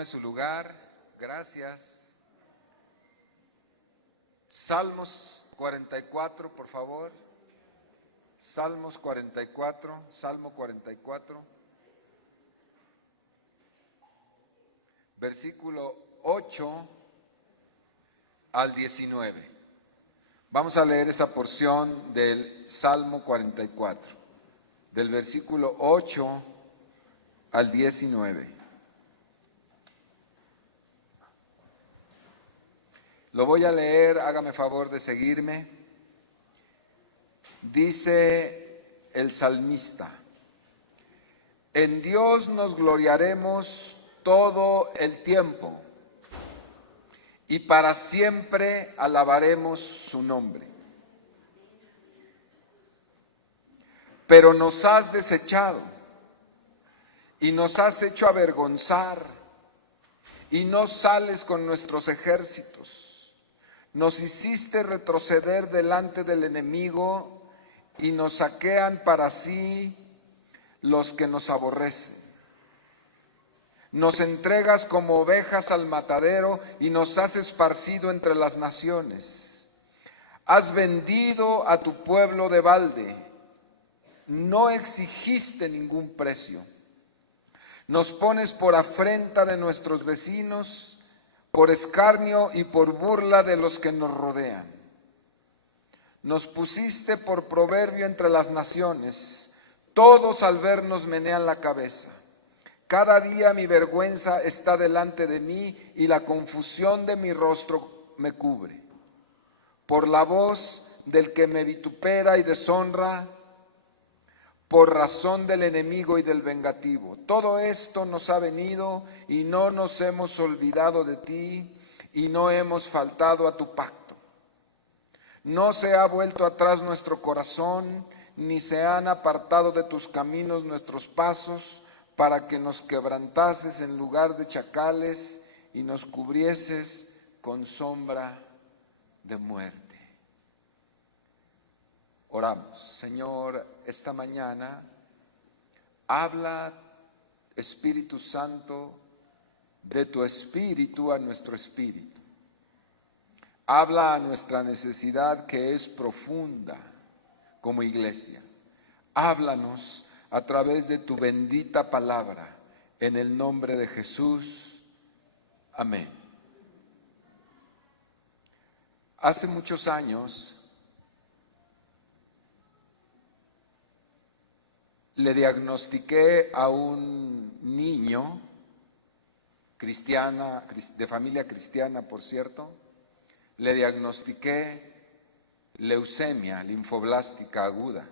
Tome su lugar, gracias. Salmos 44, por favor. Salmos 44, Salmo 44. Versículo 8 al 19. Vamos a leer esa porción del Salmo 44, del versículo 8 al 19. Lo voy a leer, hágame favor de seguirme. Dice el salmista: en Dios nos gloriaremos todo el tiempo, y para siempre alabaremos su nombre. Pero nos has desechado, y nos has hecho avergonzar, y no sales con nuestros ejércitos. Nos hiciste retroceder delante del enemigo, y nos saquean para sí los que nos aborrecen. Nos entregas como ovejas al matadero, y nos has esparcido entre las naciones. Has vendido a tu pueblo de balde, no exigiste ningún precio. Nos pones por afrenta de nuestros vecinos, por escarnio y por burla de los que nos rodean. Nos pusiste por proverbio entre las naciones, todos al vernos menean la cabeza. Cada día mi vergüenza está delante de mí, y la confusión de mi rostro me cubre. Por la voz del que me vitupera y deshonra, por razón del enemigo y del vengativo. Todo esto nos ha venido, y no nos hemos olvidado de ti, y no hemos faltado a tu pacto. No se ha vuelto atrás nuestro corazón, ni se han apartado de tus caminos nuestros pasos, para que nos quebrantases en lugar de chacales, y nos cubrieses con sombra de muerte. Oramos. Señor, esta mañana habla, Espíritu Santo, de tu espíritu a nuestro espíritu. Habla a nuestra necesidad, que es profunda como iglesia. Háblanos a través de tu bendita palabra, en el nombre de Jesús. Amén. Hace muchos años le diagnostiqué a un niño cristiana, de familia cristiana, por cierto, le diagnostiqué leucemia linfoblástica aguda.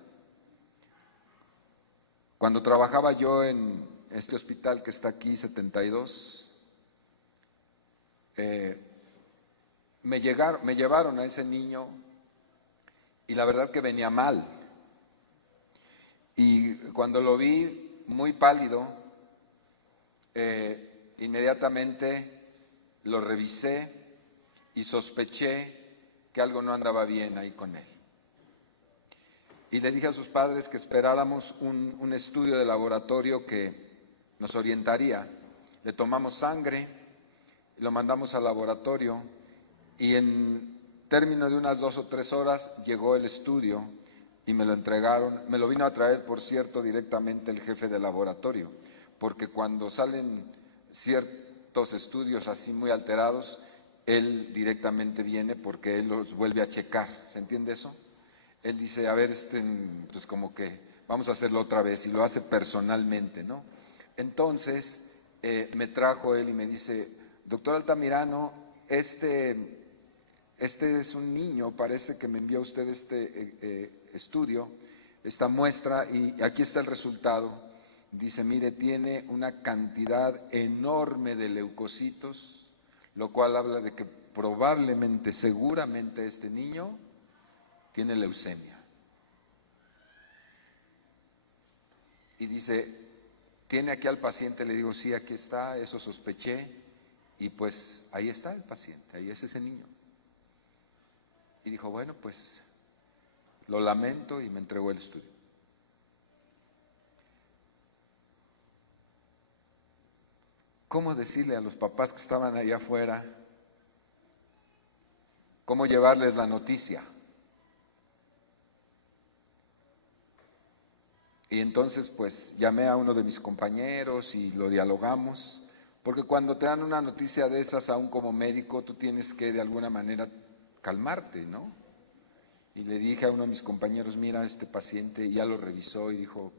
Cuando trabajaba yo en este hospital que está aquí, 72, me llevaron a ese niño, y la verdad que venía mal. Y cuando lo vi muy pálido, inmediatamente lo revisé y sospeché que algo no andaba bien ahí con él. Y le dije a sus padres que esperáramos un estudio de laboratorio que nos orientaría. Le tomamos sangre, lo mandamos al laboratorio, y en término de unas 2 o 3 horas llegó el estudio y me lo entregaron. Me lo vino a traer, por cierto, directamente el jefe de laboratorio, porque cuando salen ciertos estudios así muy alterados, él directamente viene, porque él los vuelve a checar. ¿Se entiende eso? Él dice, a ver, pues como que vamos a hacerlo otra vez, y lo hace personalmente, ¿no? Entonces me trajo él y me dice, doctor Altamirano, este es un niño, parece que me envió usted este estudio, esta muestra, y aquí está el resultado. Dice, mire, tiene una cantidad enorme de leucocitos, lo cual habla de que probablemente, seguramente, este niño tiene leucemia. Y dice, ¿tiene aquí al paciente? Le digo, sí, aquí está, eso sospeché, y pues ahí está el paciente, ahí es ese niño. Y dijo, bueno, pues lo lamento, y me entregó el estudio. cómo decirle a los papás que estaban allá afuera, cómo llevarles la noticia. Y entonces pues llamé a uno de mis compañeros y lo dialogamos, porque cuando te dan una noticia de esas, aún como médico, tú tienes que de alguna manera calmarte, ¿no? Y le dije a uno de mis compañeros, mira, este paciente ya lo revisó y dijo,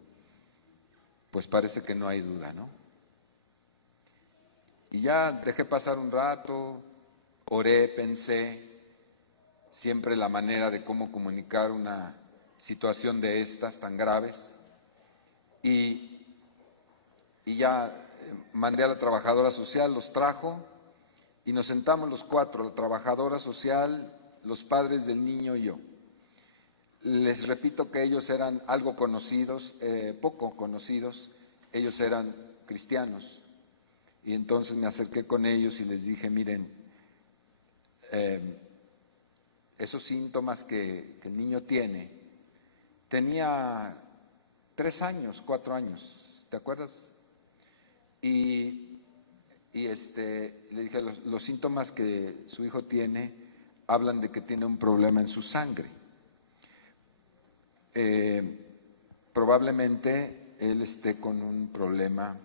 pues parece que no hay duda, ¿no? Y ya dejé pasar un rato, oré, pensé, siempre la manera de cómo comunicar una situación de estas tan graves. Y ya mandé a la trabajadora social, los trajo y nos sentamos los cuatro, la trabajadora social, los padres del niño y yo. Les repito que ellos eran algo conocidos, poco conocidos, ellos eran cristianos. Y entonces me acerqué con ellos y les dije, miren, esos síntomas que el niño tiene, tenía 3 años, 4 años, ¿te acuerdas? Y le dije, los síntomas que su hijo tiene hablan de que tiene un problema en su sangre. Probablemente él esté con un problema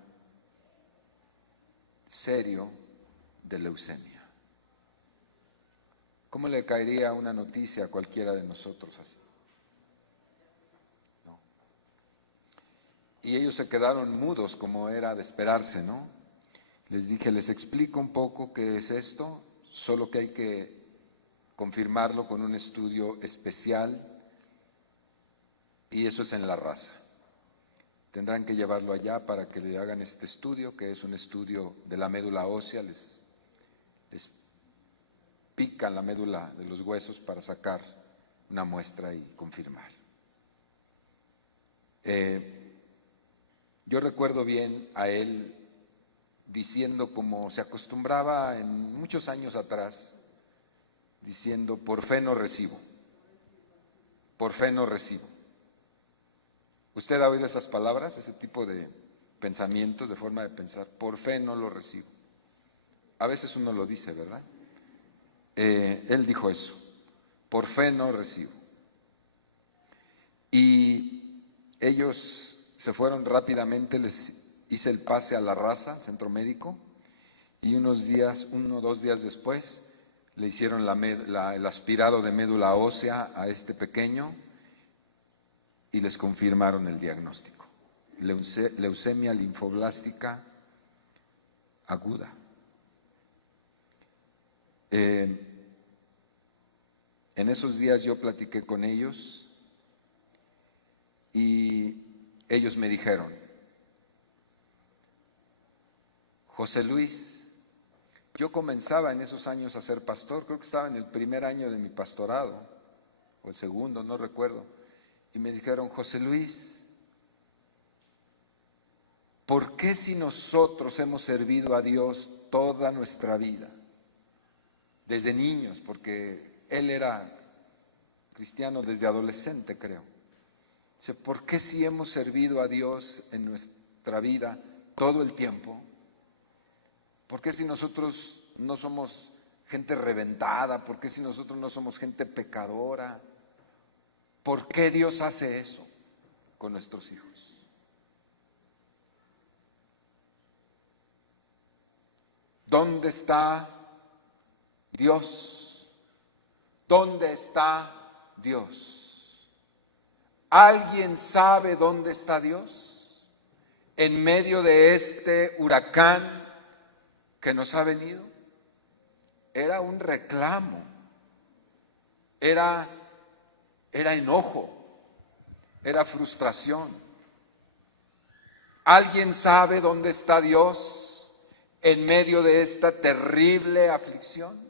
serio de leucemia. ¿Cómo le caería una noticia a cualquiera de nosotros así? ¿No? Y ellos se quedaron mudos, como era de esperarse, ¿no? Les dije, les explico un poco qué es esto, solo que hay que confirmarlo con un estudio especial, y eso es en La Raza. Tendrán que llevarlo allá para que le hagan este estudio, que es un estudio de la médula ósea, les pican la médula de los huesos para sacar una muestra y confirmar. Yo recuerdo bien a él diciendo, como se acostumbraba en muchos años atrás, diciendo, por fe no recibo, por fe no recibo. ¿Usted ha oído esas palabras, ese tipo de pensamientos, de forma de pensar? Por fe no lo recibo. A veces uno lo dice, ¿verdad? Él dijo eso, por fe no recibo. Y ellos se fueron rápidamente, les hice el pase a La Raza, centro médico, y 1 o 2 días después le hicieron el aspirado de médula ósea a este pequeño y les confirmaron el diagnóstico, leucemia linfoblástica aguda. En esos días yo platiqué con ellos y ellos me dijeron, José Luis, yo comenzaba en esos años a ser pastor, creo que estaba en el primer año de mi pastorado, o el segundo, no recuerdo, y me dijeron, José Luis, ¿por qué si nosotros hemos servido a Dios toda nuestra vida? Desde niños, porque él era cristiano desde adolescente, creo. Dice, ¿por qué si hemos servido a Dios en nuestra vida todo el tiempo? ¿Por qué si nosotros no somos gente reventada? ¿Por qué si nosotros no somos gente pecadora? ¿Por qué Dios hace eso con nuestros hijos? ¿Dónde está Dios? ¿Dónde está Dios? ¿Alguien sabe dónde está Dios? En medio de este huracán que nos ha venido. Era un reclamo, era enojo, era frustración. ¿Alguien sabe dónde está Dios en medio de esta terrible aflicción?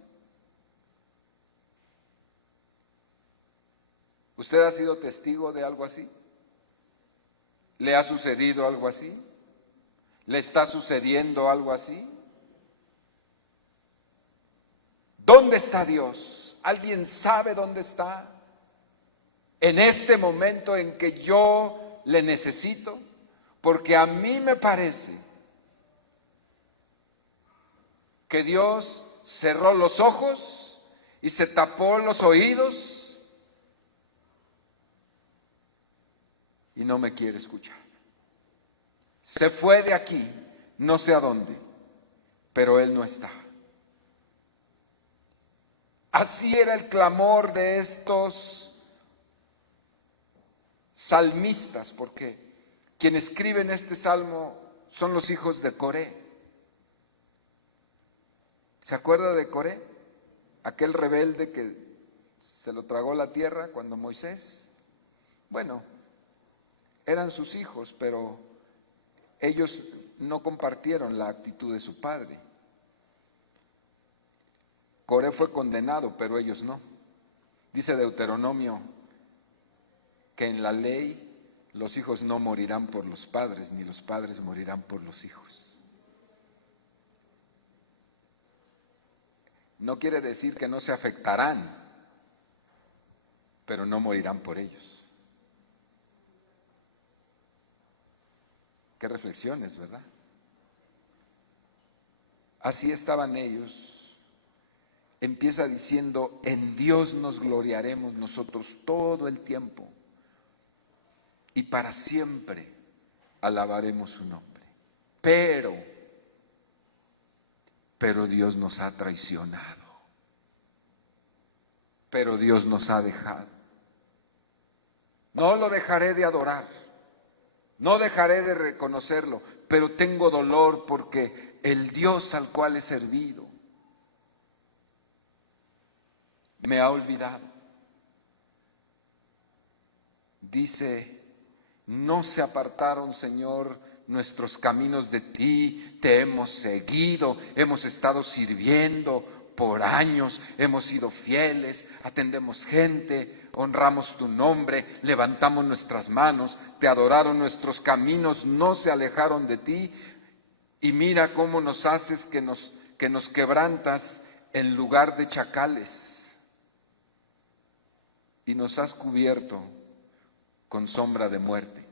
¿Usted ha sido testigo de algo así? ¿Le ha sucedido algo así? ¿Le está sucediendo algo así? ¿Dónde está Dios? ¿Alguien sabe dónde está? En este momento en que yo le necesito, porque a mí me parece que Dios cerró los ojos y se tapó los oídos y no me quiere escuchar. Se fue de aquí, no sé a dónde, pero Él no está. Así era el clamor de estos salmistas, porque quienes escriben este salmo son los hijos de Coré. ¿Se acuerda de Coré? Aquel rebelde que se lo tragó la tierra cuando Moisés. Bueno, eran sus hijos, pero ellos no compartieron la actitud de su padre. Coré fue condenado, pero ellos no. Dice Deuteronomio que en la ley los hijos no morirán por los padres, ni los padres morirán por los hijos. No quiere decir que no se afectarán, pero no morirán por ellos. Qué reflexiones, ¿verdad? Así estaban ellos. Empieza diciendo, en Dios nos gloriaremos nosotros todo el tiempo y para siempre alabaremos su nombre. Pero Dios nos ha traicionado, pero Dios nos ha dejado. No lo dejaré de adorar, no dejaré de reconocerlo, pero tengo dolor porque el Dios al cual he servido me ha olvidado. Dice, no se apartaron, Señor, nuestros caminos de ti, te hemos seguido, hemos estado sirviendo por años, hemos sido fieles, atendemos gente, honramos tu nombre, levantamos nuestras manos, te adoraron, nuestros caminos no se alejaron de ti, y mira cómo nos haces que nos quebrantas en lugar de chacales. Y nos has cubierto con sombra de muerte.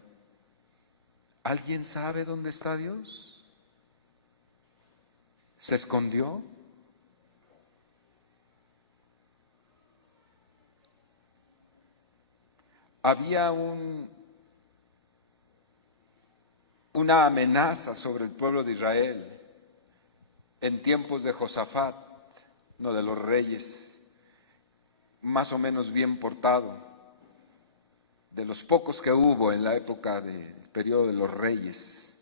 ¿Alguien sabe dónde está Dios? ¿Se escondió? Había una amenaza sobre el pueblo de Israel en tiempos de Josafat, no de los reyes, más o menos bien portado, de los pocos que hubo en la época del periodo de los reyes.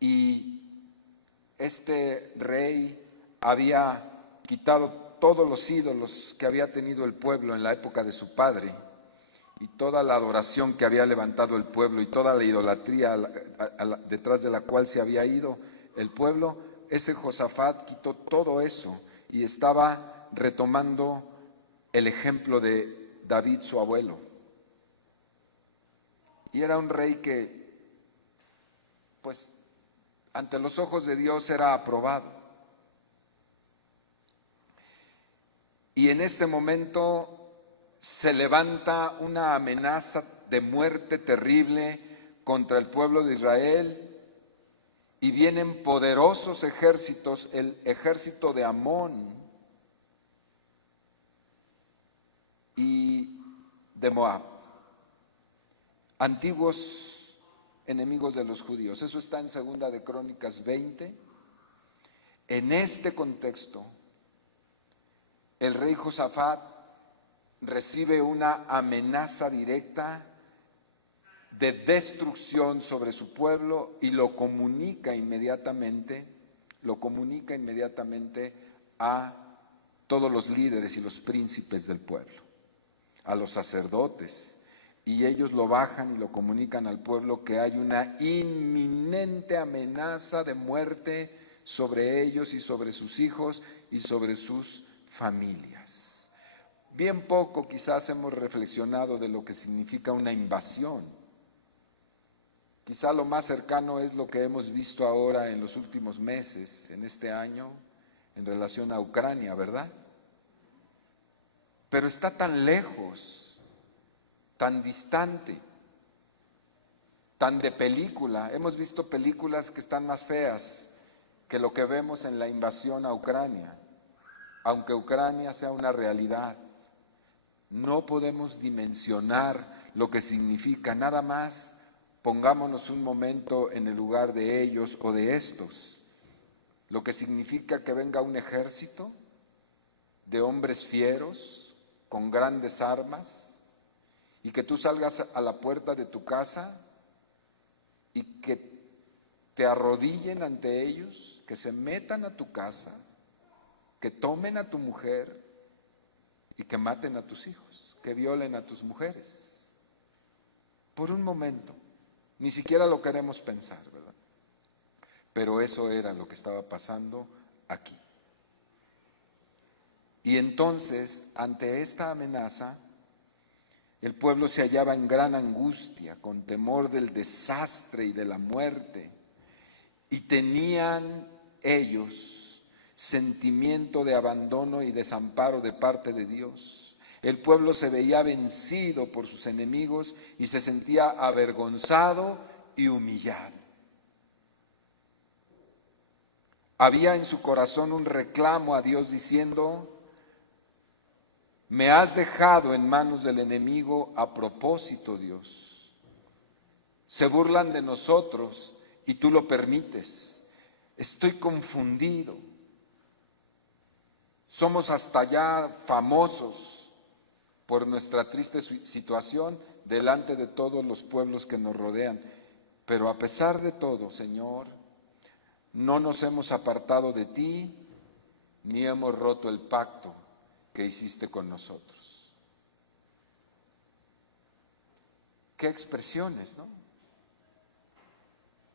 Y este rey había quitado todos los ídolos que había tenido el pueblo en la época de su padre, y toda la adoración que había levantado el pueblo y toda la idolatría detrás de la cual se había ido el pueblo. Ese Josafat quitó todo eso y estaba retomando el ejemplo de David, su abuelo. Y era un rey que, pues, ante los ojos de Dios era aprobado. Y en este momento se levanta una amenaza de muerte terrible contra el pueblo de Israel, y vienen poderosos ejércitos, el ejército de Amón y de Moab, antiguos enemigos de los judíos. Eso está en 2 de Crónicas 20. En este contexto, el rey Josafat recibe una amenaza directa de destrucción sobre su pueblo y lo comunica inmediatamente a todos los líderes y los príncipes del pueblo, a los sacerdotes, y ellos lo bajan y lo comunican al pueblo que hay una inminente amenaza de muerte sobre ellos y sobre sus hijos y sobre sus familias. Bien poco quizás hemos reflexionado de lo que significa una invasión. Quizá lo más cercano es lo que hemos visto ahora en los últimos meses, en este año, en relación a Ucrania, ¿verdad? Pero está tan lejos, tan distante, tan de película. Hemos visto películas que están más feas que lo que vemos en la invasión a Ucrania, aunque Ucrania sea una realidad, no podemos dimensionar lo que significa. Nada más pongámonos un momento en el lugar de ellos o de estos. Lo que significa que venga un ejército de hombres fieros, con grandes armas, y que tú salgas a la puerta de tu casa y que te arrodillen ante ellos, que se metan a tu casa, que tomen a tu mujer y que maten a tus hijos, que violen a tus mujeres. Por un momento, ni siquiera lo queremos pensar, ¿verdad? Pero eso era lo que estaba pasando aquí. Y entonces, ante esta amenaza, el pueblo se hallaba en gran angustia, con temor del desastre y de la muerte, y tenían ellos sentimiento de abandono y desamparo de parte de Dios. El pueblo se veía vencido por sus enemigos y se sentía avergonzado y humillado. Había en su corazón un reclamo a Dios diciendo: me has dejado en manos del enemigo a propósito, Dios. Se burlan de nosotros y tú lo permites. Estoy confundido. Somos hasta ya famosos por nuestra triste situación delante de todos los pueblos que nos rodean. Pero a pesar de todo, Señor, no nos hemos apartado de ti, ni hemos roto el pacto que hiciste con nosotros. Qué expresiones, ¿no?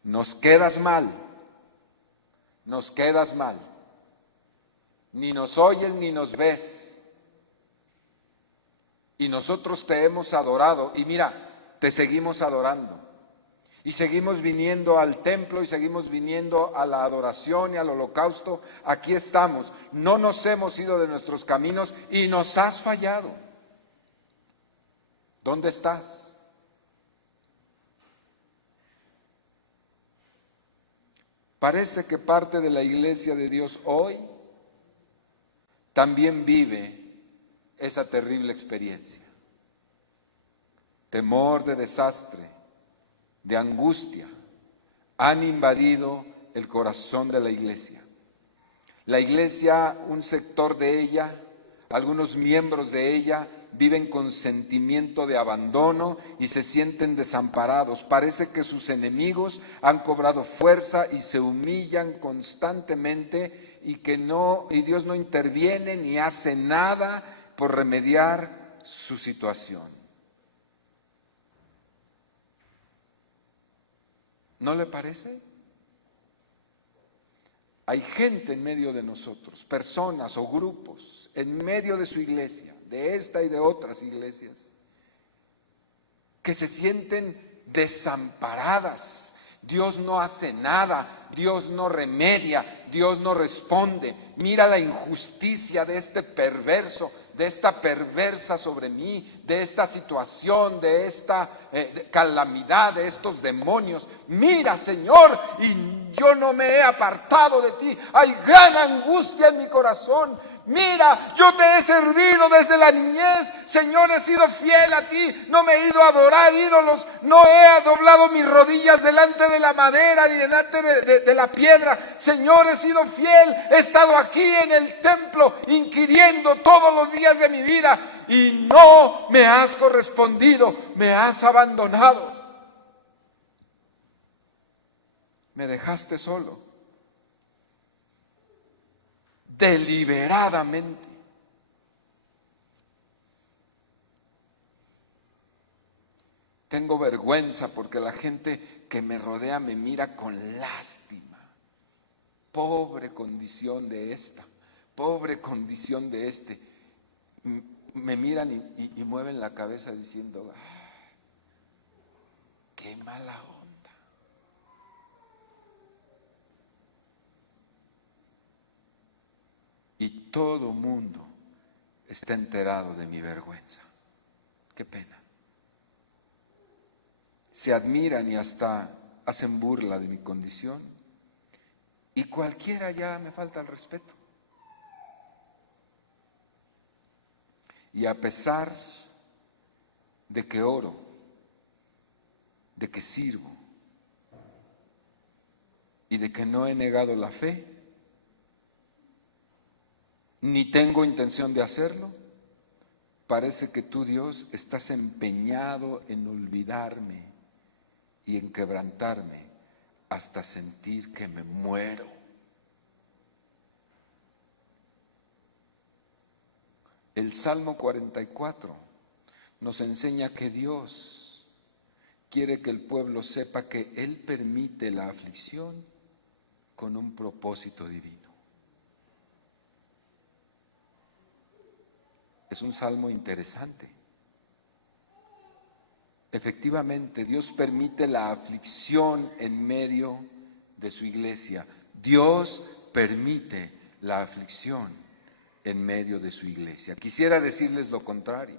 Nos quedas mal, nos quedas mal. Ni nos oyes ni nos ves. Y nosotros te hemos adorado. Y mira, te seguimos adorando. Y seguimos viniendo al templo y seguimos viniendo a la adoración y al holocausto. Aquí estamos. No nos hemos ido de nuestros caminos y nos has fallado. ¿Dónde estás? Parece que parte de la iglesia de Dios hoy también vive esa terrible experiencia. Temor de desastre, de angustia, han invadido el corazón de la iglesia. La iglesia, un sector de ella, algunos miembros de ella, viven con sentimiento de abandono y se sienten desamparados. Parece que sus enemigos han cobrado fuerza y se humillan constantemente y Dios no interviene ni hace nada por remediar su situación. ¿No le parece? Hay gente en medio de nosotros, personas o grupos en medio de su iglesia, de esta y de otras iglesias, que se sienten desamparadas. Dios no hace nada, Dios no remedia, Dios no responde. Mira la injusticia de este perverso, de esta perversa sobre mí, de esta situación, de esta calamidad, de estos demonios. Mira, Señor, y yo no me he apartado de ti. Hay gran angustia en mi corazón. Mira, yo te he servido desde la niñez, Señor, he sido fiel a ti, no me he ido a adorar ídolos, no he doblado mis rodillas delante de la madera ni delante de la piedra. Señor, he sido fiel, he estado aquí en el templo inquiriendo todos los días de mi vida y no me has correspondido, me has abandonado. Me dejaste solo. Deliberadamente. Tengo vergüenza porque la gente que me rodea me mira con lástima. Pobre condición de esta, pobre condición de este. Me miran y mueven la cabeza diciendo: qué mala onda. Y todo mundo está enterado de mi vergüenza. Qué pena. Se admiran y hasta hacen burla de mi condición y cualquiera ya me falta el respeto. Y a pesar de que oro, de que sirvo y de que no he negado la fe, ni tengo intención de hacerlo, parece que tú, Dios, estás empeñado en olvidarme y en quebrantarme hasta sentir que me muero. El Salmo 44 nos enseña que Dios quiere que el pueblo sepa que Él permite la aflicción con un propósito divino. Es un salmo interesante. Efectivamente, Dios permite la aflicción en medio de su iglesia. Dios permite la aflicción en medio de su iglesia. Quisiera decirles lo contrario.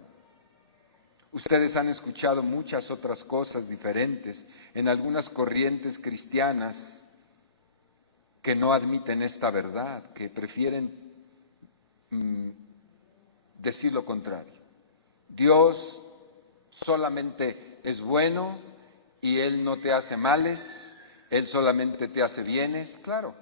Ustedes han escuchado muchas otras cosas diferentes en algunas corrientes cristianas que no admiten esta verdad, que prefieren decir lo contrario. Dios solamente es bueno y Él no te hace males, Él solamente te hace bienes, claro.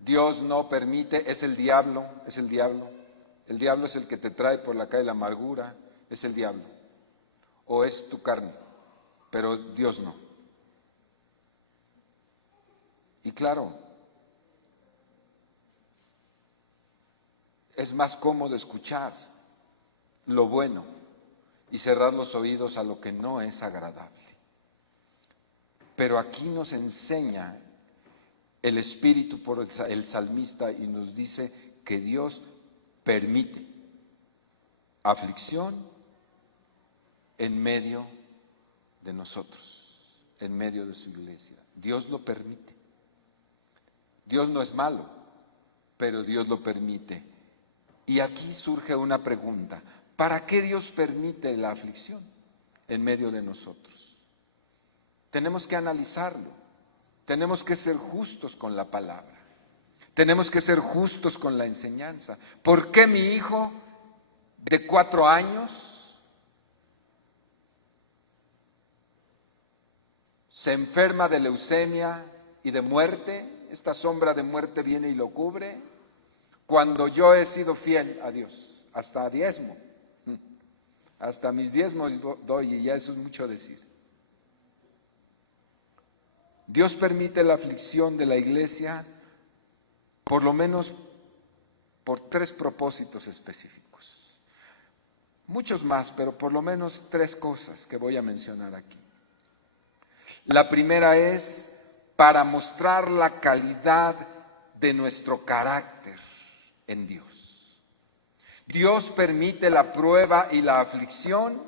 Dios no permite, es el diablo. El diablo es el que te trae por la calle de la amargura, es el diablo. O es tu carne, pero Dios no. Y claro, es más cómodo escuchar lo bueno y cerrar los oídos a lo que no es agradable. Pero aquí nos enseña el Espíritu por el salmista y nos dice que Dios permite aflicción en medio de nosotros, en medio de su iglesia. Dios lo permite. Dios no es malo, pero Dios lo permite. Y aquí surge una pregunta: ¿para qué Dios permite la aflicción en medio de nosotros? Tenemos que analizarlo. Tenemos que ser justos con la palabra. Tenemos que ser justos con la enseñanza. ¿Por qué mi hijo de 4 años se enferma de leucemia y de muerte? Esta sombra de muerte viene y lo cubre, cuando yo he sido fiel a Dios, hasta diezmo, hasta mis diezmos doy, y ya eso es mucho decir. Dios permite la aflicción de la iglesia por lo menos por 3 propósitos específicos. Muchos más, pero por lo menos 3 cosas que voy a mencionar aquí. La primera es para mostrar la calidad de nuestro carácter en Dios. Dios permite la prueba y la aflicción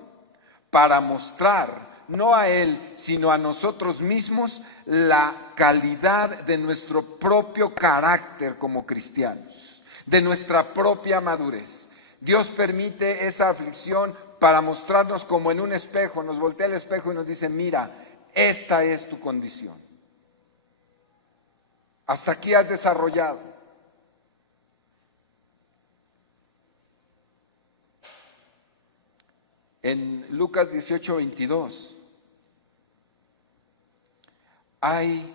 para mostrar, no a Él, sino a nosotros mismos, la calidad de nuestro propio carácter como cristianos, de nuestra propia madurez. Dios permite esa aflicción para mostrarnos como en un espejo, nos voltea el espejo y nos dice: mira, esta es tu condición. Hasta aquí has desarrollado. En Lucas 18:22 hay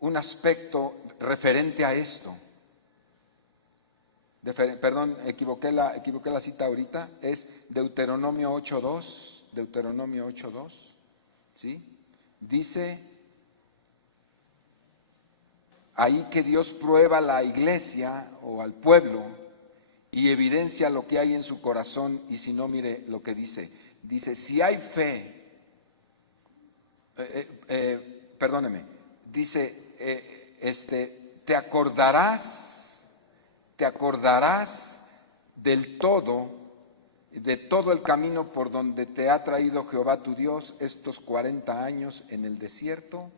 un aspecto referente a esto. Perdón, equivoqué la cita ahorita. Es Deuteronomio 8:2. Deuteronomio 8:2. ¿Sí? Dice ahí que Dios prueba a la iglesia o al pueblo y evidencia lo que hay en su corazón. Y si no, mire lo que dice. Dice: si hay fe, perdóneme, dice, te acordarás de todo el camino por donde te ha traído Jehová tu Dios estos 40 años en el desierto,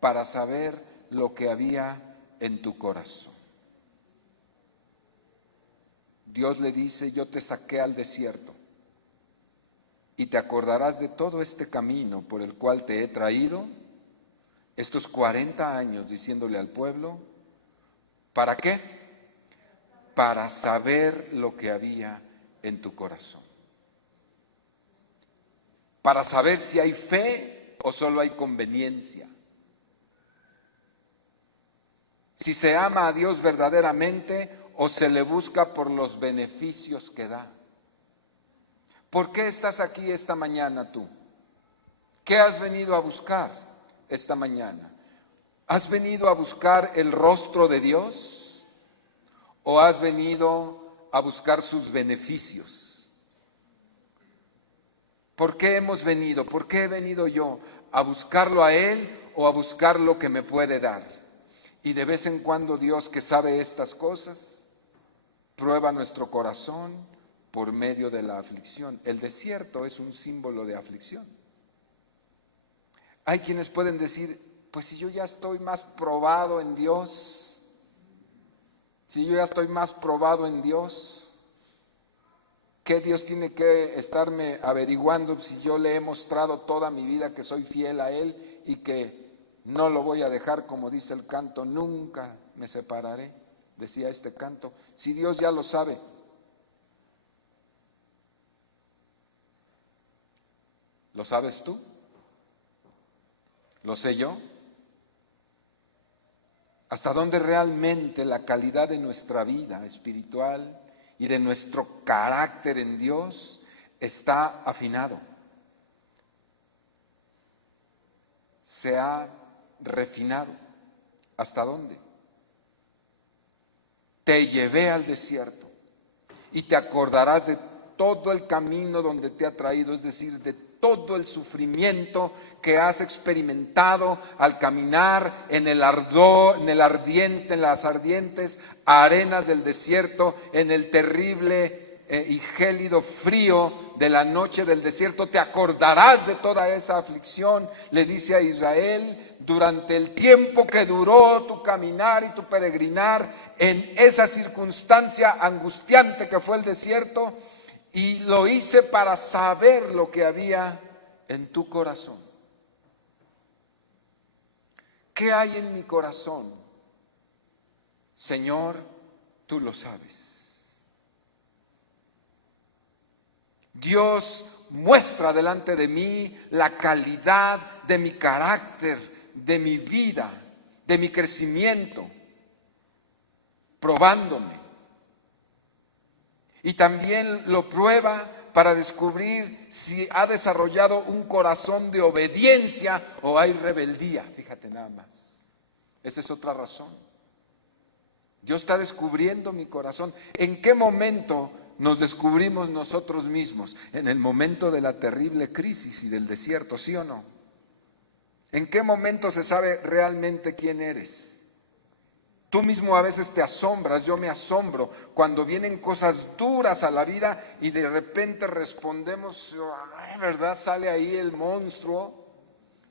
para saber lo que había en tu corazón. Dios le dice: yo te saqué al desierto y te acordarás de todo este camino por el cual te he traído, estos 40 años diciéndole al pueblo, ¿para qué? Para saber lo que había en tu corazón. Para saber si hay fe o solo hay conveniencia. Si se ama a Dios verdaderamente o se le busca por los beneficios que da. ¿Por qué estás aquí esta mañana tú? ¿Qué has venido a buscar esta mañana? ¿Has venido a buscar el rostro de Dios o has venido a buscar sus beneficios? ¿Por qué hemos venido? ¿Por qué he venido yo? ¿A buscarlo a Él o a buscar lo que me puede dar? Y de vez en cuando Dios, que sabe estas cosas, prueba nuestro corazón por medio de la aflicción. El desierto es un símbolo de aflicción. Hay quienes pueden decir, pues si yo ya estoy más probado en Dios, ¿qué Dios tiene que estarme averiguando si yo le he mostrado toda mi vida que soy fiel a Él y que no lo voy a dejar, como dice el canto, nunca me separaré, decía este canto, si Dios ya lo sabe? ¿Lo sabes tú? ¿Lo sé yo? ¿Hasta dónde realmente la calidad de nuestra vida espiritual y de nuestro carácter en Dios está afinado? ¿Se ha refinado? ¿Hasta dónde? Te llevé al desierto y te acordarás de todo el camino donde te ha traído, es decir, de todo el sufrimiento que has experimentado al caminar en el ardor, en las ardientes arenas del desierto, en el terrible y gélido frío de la noche del desierto. Te acordarás de toda esa aflicción, le dice a Israel, durante el tiempo que duró tu caminar y tu peregrinar en esa circunstancia angustiante que fue el desierto. Y lo hice para saber lo que había en tu corazón. ¿Qué hay en mi corazón? Señor, tú lo sabes. Dios muestra delante de mí la calidad de mi carácter, de mi vida, de mi crecimiento, probándome. Y también lo prueba para descubrir si ha desarrollado un corazón de obediencia o hay rebeldía. Fíjate nada más. Esa es otra razón. Dios está descubriendo mi corazón. ¿En qué momento nos descubrimos nosotros mismos? En el momento de la terrible crisis y del desierto, ¿sí o no? ¿En qué momento se sabe realmente quién eres? Tú mismo a veces te asombras, yo me asombro, cuando vienen cosas duras a la vida y de repente respondemos, ¿verdad? Sale ahí el monstruo,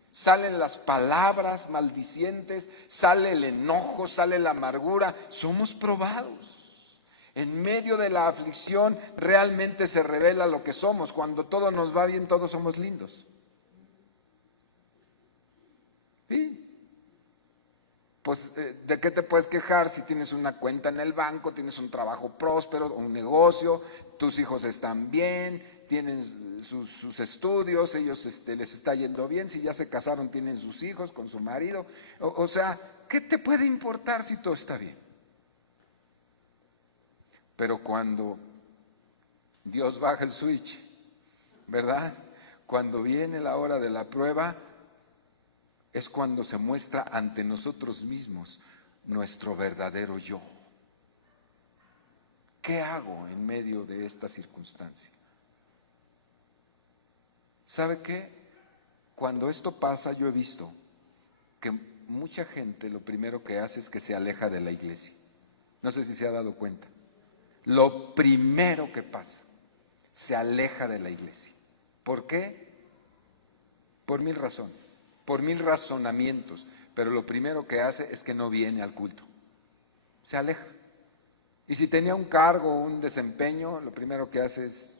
salen las palabras maldicientes, sale el enojo, sale la amargura, somos probados. En medio de la aflicción realmente se revela lo que somos. Cuando todo nos va bien, todos somos lindos. ¿Sí? Pues, ¿de qué te puedes quejar si tienes una cuenta en el banco, tienes un trabajo próspero, un negocio, tus hijos están bien, tienen sus estudios, ellos les está yendo bien, si ya se casaron tienen sus hijos con su marido, o sea, ¿qué te puede importar si todo está bien? Pero cuando Dios baja el switch, ¿verdad? Cuando viene la hora de la prueba, es cuando se muestra ante nosotros mismos nuestro verdadero yo. ¿Qué hago en medio de esta circunstancia? ¿Sabe qué? Cuando esto pasa, yo he visto que mucha gente lo primero que hace es que se aleja de la iglesia. No sé si se ha dado cuenta. Lo primero que pasa, se aleja de la iglesia. ¿Por qué? Por 1000 razones. Por 1000 razonamientos, pero lo primero que hace es que no viene al culto, se aleja. Y si tenía un cargo o un desempeño, lo primero que hace es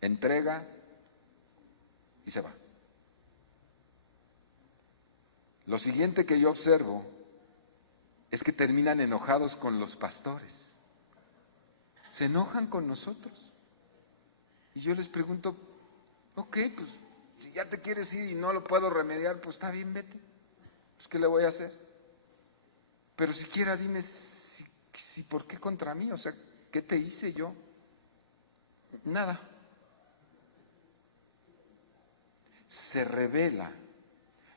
entrega y se va. Lo siguiente que yo observo es que terminan enojados con los pastores. Se enojan con nosotros. Y yo les pregunto, ok, pues si ya te quieres ir y no lo puedo remediar, pues está bien, vete. Pues ¿qué le voy a hacer? Pero siquiera dime si ¿por qué contra mí? O sea, ¿qué te hice yo? Nada. Se revela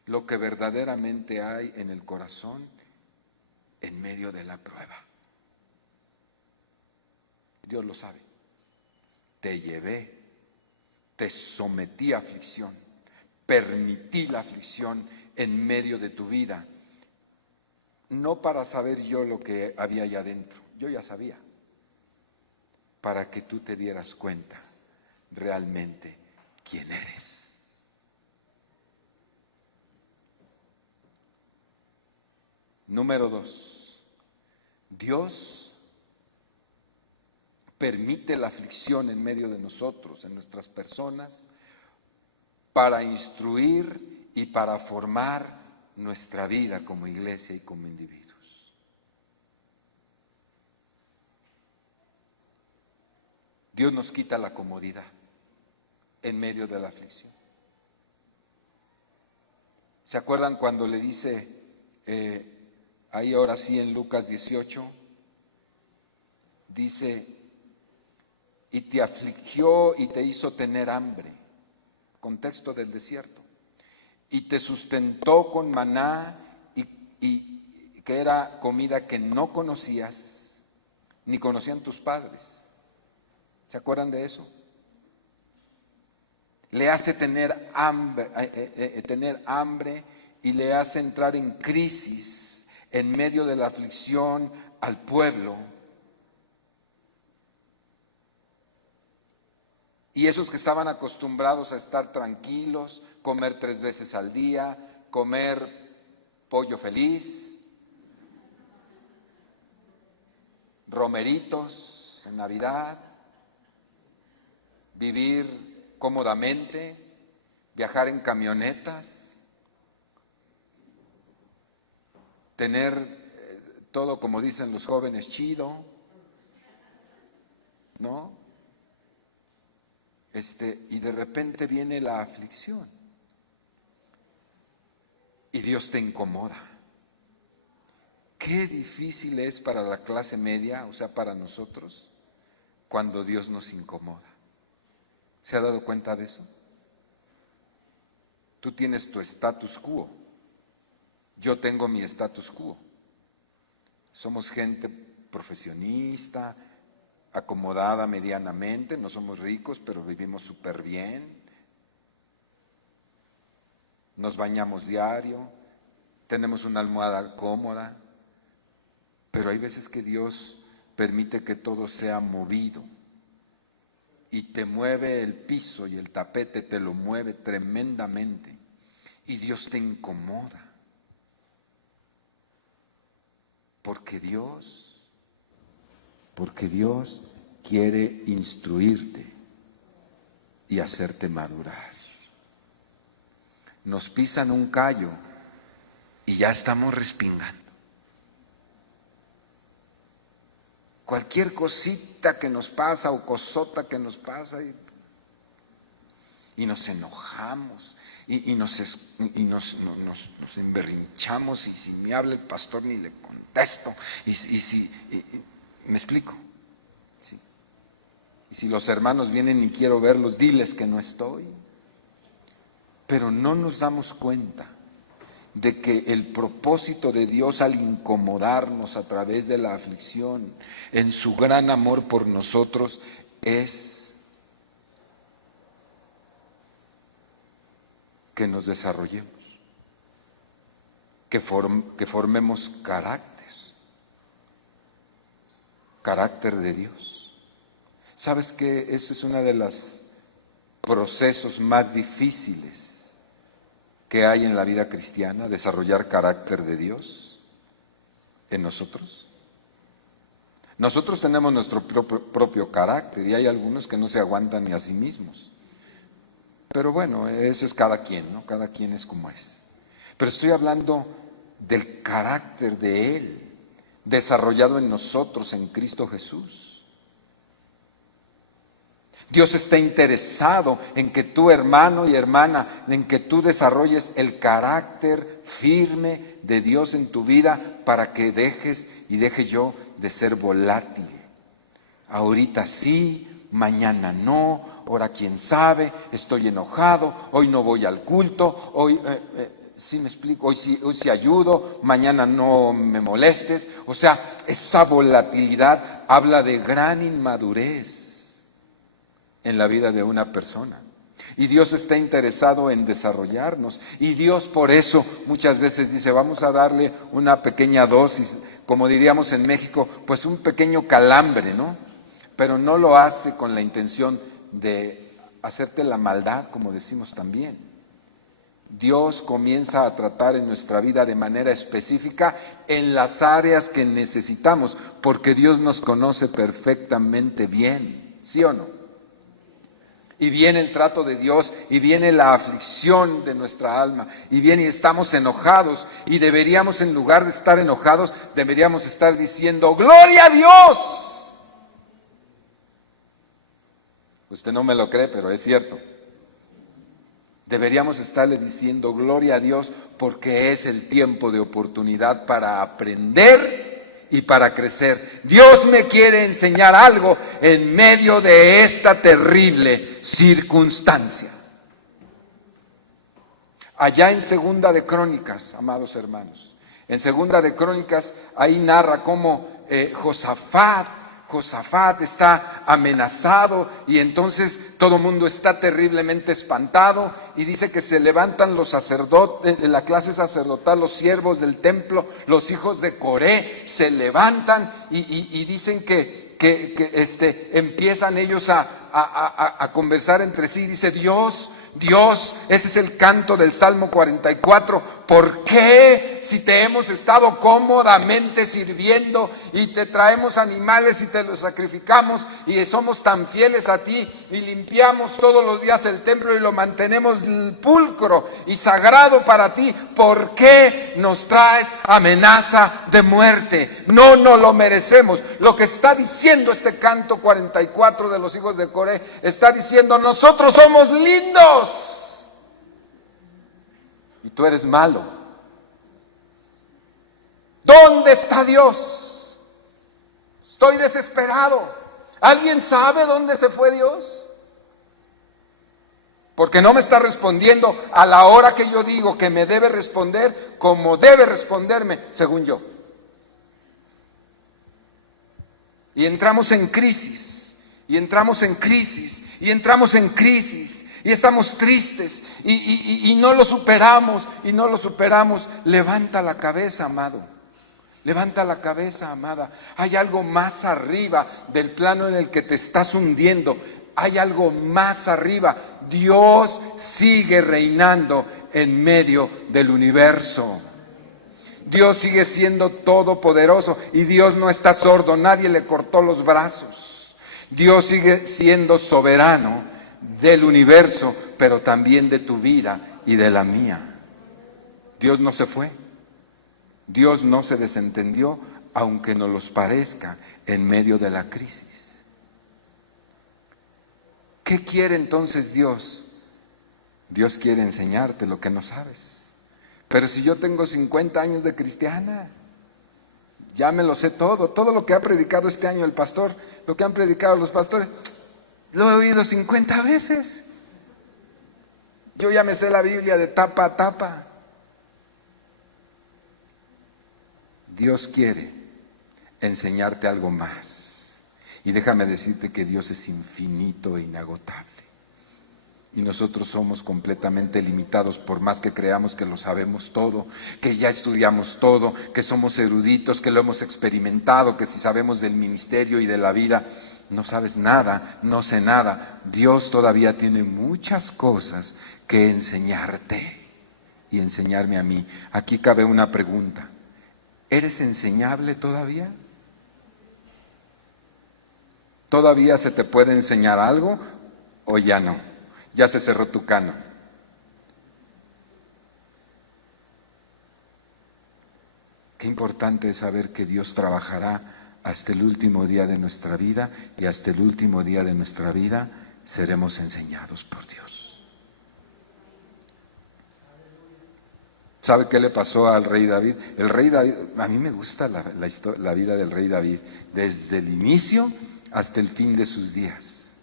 lo que verdaderamente hay en el corazón en medio de la prueba. Dios lo sabe. Te llevé, te sometí a aflicción, permití la aflicción en medio de tu vida, no para saber yo lo que había allá adentro, yo ya sabía, para que tú te dieras cuenta realmente quién eres. Número 2, Dios permite la aflicción en medio de nosotros, en nuestras personas, para instruir y para formar nuestra vida como iglesia y como individuos. Dios nos quita la comodidad en medio de la aflicción. ¿Se acuerdan cuando le dice, ahí ahora sí en Lucas 18, dice, y te afligió y te hizo tener hambre, contexto del desierto, y te sustentó con maná y que era comida que no conocías, ni conocían tus padres? ¿Se acuerdan de eso? Le hace tener hambre y le hace entrar en crisis en medio de la aflicción al pueblo. Y esos que estaban acostumbrados a estar tranquilos, comer 3 veces al día, comer pollo feliz, romeritos en Navidad, vivir cómodamente, viajar en camionetas, tener todo, como dicen los jóvenes, chido, ¿no? Y de repente viene la aflicción y Dios te incomoda. Qué difícil es para la clase media, o sea, para nosotros, cuando Dios nos incomoda. ¿Se ha dado cuenta de eso? Tú tienes tu status quo, yo tengo mi status quo. Somos gente profesionista, acomodada medianamente, no somos ricos, pero vivimos súper bien, nos bañamos diario, tenemos una almohada cómoda, pero hay veces que Dios permite que todo sea movido y te mueve el piso y el tapete te lo mueve tremendamente y Dios te incomoda, porque Dios quiere instruirte y hacerte madurar. Nos pisan un callo y ya estamos respingando. Cualquier cosita que nos pasa o cosota que nos pasa y nos enojamos y nos emberrinchamos y si me habla el pastor ni le contesto ¿me explico? ¿Sí? Y si los hermanos vienen y quiero verlos, diles que no estoy. Pero no nos damos cuenta de que el propósito de Dios al incomodarnos a través de la aflicción, en su gran amor por nosotros, es que nos desarrollemos, que formemos carácter de Dios. ¿Sabes qué? Eso es uno de los procesos más difíciles que hay en la vida cristiana, desarrollar carácter de Dios en nosotros. Nosotros tenemos nuestro propio carácter y hay algunos que no se aguantan ni a sí mismos. Pero bueno, eso es cada quien, ¿no? Cada quien es como es. pero estoy hablando del carácter de Él, desarrollado en nosotros, en Cristo Jesús. Dios está interesado en que tú, hermano y hermana, en que tú desarrolles el carácter firme de Dios en tu vida para que dejes y deje yo de ser volátil. Ahorita sí, mañana no, ahora quién sabe, estoy enojado, hoy no voy al culto, hoy, ¿sí me explico? Hoy sí ayudo, mañana no me molestes. O sea, esa volatilidad habla de gran inmadurez en la vida de una persona. Y Dios está interesado en desarrollarnos. Y Dios por eso muchas veces dice, vamos a darle una pequeña dosis, como diríamos en México, pues un pequeño calambre, ¿no? Pero no lo hace con la intención de hacerte la maldad, como decimos también. Dios comienza a tratar en nuestra vida de manera específica en las áreas que necesitamos, porque Dios nos conoce perfectamente bien, ¿sí o no? Y viene el trato de Dios, y viene la aflicción de nuestra alma, y viene y estamos enojados, y deberíamos, en lugar de estar enojados, deberíamos estar diciendo, ¡Gloria a Dios! Usted no me lo cree, pero es cierto. Deberíamos estarle diciendo, ¡Gloria a Dios! Porque es el tiempo de oportunidad para aprender y para crecer. Dios me quiere enseñar algo en medio de esta terrible circunstancia. Allá en Segunda de Crónicas, amados hermanos, en Segunda de Crónicas, ahí narra cómo Josafat está amenazado y entonces todo el mundo está terriblemente espantado y dice que se levantan los sacerdotes, la clase sacerdotal, los siervos del templo, los hijos de Coré, se levantan y dicen que empiezan ellos a conversar entre sí. Dice Dios, ese es el canto del Salmo 44. ¿Por qué, si te hemos estado cómodamente sirviendo y te traemos animales y te los sacrificamos y somos tan fieles a ti y limpiamos todos los días el templo y lo mantenemos pulcro y sagrado para ti, ¿por qué nos traes amenaza de muerte? No nos lo merecemos. Lo que está diciendo este canto 44 de los hijos de Coré, está diciendo, nosotros somos lindos y tú eres malo. ¿Dónde está Dios? Estoy desesperado. ¿Alguien sabe dónde se fue Dios? Porque no me está respondiendo a la hora que yo digo que me debe responder, como debe responderme, según yo. Y entramos en crisis, y entramos en crisis, y entramos en crisis. Y estamos tristes y no lo superamos, y no lo superamos. Levanta la cabeza, amado. Levanta la cabeza, amada. Hay algo más arriba del plano en el que te estás hundiendo. Hay algo más arriba. Dios sigue reinando en medio del universo. Dios sigue siendo todopoderoso y Dios no está sordo. Nadie le cortó los brazos. Dios sigue siendo soberano del universo, pero también de tu vida y de la mía. Dios no se fue. Dios no se desentendió, aunque nos los parezca en medio de la crisis. ¿Qué quiere entonces Dios? Dios quiere enseñarte lo que no sabes. Pero si yo tengo 50 años de cristiana, ya me lo sé todo lo que ha predicado este año el pastor, lo que han predicado los pastores, lo he oído 50 veces. Yo ya me sé la Biblia de tapa a tapa. Dios quiere enseñarte algo más. Y déjame decirte que Dios es infinito e inagotable. Y nosotros somos completamente limitados, por más que creamos que lo sabemos todo, que ya estudiamos todo, que somos eruditos, que lo hemos experimentado, que si sabemos del ministerio y de la vida. No sabes nada, no sé nada. Dios todavía tiene muchas cosas que enseñarte y enseñarme a mí. Aquí cabe una pregunta. ¿Eres enseñable todavía? ¿Todavía se te puede enseñar algo o ya no? Ya se cerró tu cano. Qué importante es saber que Dios trabajará hasta el último día de nuestra vida, y hasta el último día de nuestra vida seremos enseñados por Dios. ¿Sabe qué le pasó al rey David? El rey David, a mí me gusta la vida del rey David, desde el inicio hasta el fin de sus días.